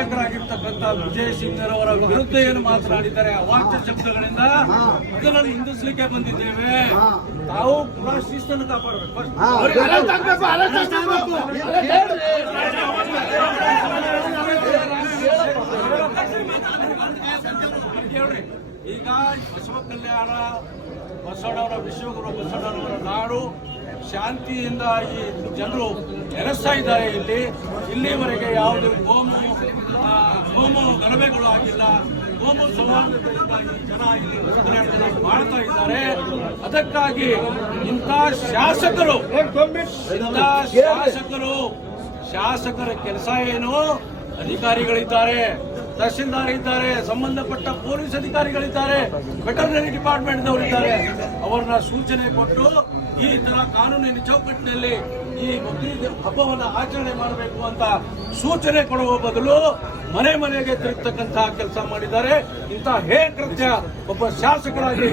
ನಾಯಕರಾಗಿರ್ತಕ್ಕಂಥ ವಿಜಯ್ ಸಿಂಗ್ರವರ ವಿರುದ್ಧ ಏನು ಮಾತನಾಡಿದ್ದಾರೆ ಅವಾಚ್ಯ ಶಬ್ದಗಳಿಂದ ಅದನ್ನು ನಿಂದಿಸಲಿಕ್ಕೆ ಬಂದಿದ್ದೇವೆ. ತಾವು ಪುನಃ ಶಿಸ್ತನ್ನು ಕಾಪಾಡಬೇಕು. ಈಗ ಬಸವ ಕಲ್ಯಾಣ ಬಸವಣ್ಣವರ ವಿಶ್ವಗುರು ಬಸವಣ್ಣನವರ ನಾಡು ಶಾಂತಿಯಿಂದ ಈ ಜನರು ನೆಲೆಸ್ತಾ ಇದ್ದಾರೆ. ಇಲ್ಲಿವರೆಗೆ ಯಾವುದೇ ಕೋಮು ಗಲಭೆಗಳು ಆಗಿಲ್ಲ. ಕೋಮು ಸೌಹಾರ್ದತೆಯಿಂದ ಈ ಜನ ಇಲ್ಲಿ ಮಾಡ್ತಾ ಇದ್ದಾರೆ. ಅದಕ್ಕಾಗಿ ಇಂಥ ಶಾಸಕರ ಕೆಲಸ ಏನು? ಅಧಿಕಾರಿಗಳಿದ್ದಾರೆ, ತಹಶೀಲ್ದಾರ್ ಇದ್ದಾರೆ, ಸಂಬಂಧಪಟ್ಟ ಪೊಲೀಸ್ ಅಧಿಕಾರಿಗಳಿದ್ದಾರೆ, ವೆಟರ್ನರಿ ಡಿಪಾರ್ಟ್ಮೆಂಟ್ನವರಿದ್ದಾರೆ. ಅವರನ್ನ ಸೂಚನೆ ಕೊಟ್ಟು ಈ ತರ ಕಾನೂನಿನ ಚೌಕಟ್ಟಿನಲ್ಲಿ ಈ ಬಕ್ರೀದ್ ಹಬ್ಬವನ್ನು ಆಚರಣೆ ಮಾಡಬೇಕು ಅಂತ ಸೂಚನೆ ಕೊಡುವ ಬದಲು ಮನೆಗೆ ತಿರುಗತಕ್ಕಂತಹ ಕೆಲಸ ಮಾಡಿದ್ದಾರೆ. ಇಂತಹ ಹೇಯ ಕೃತ್ಯ ಒಬ್ಬ ಶಾಸಕರಾಗಿ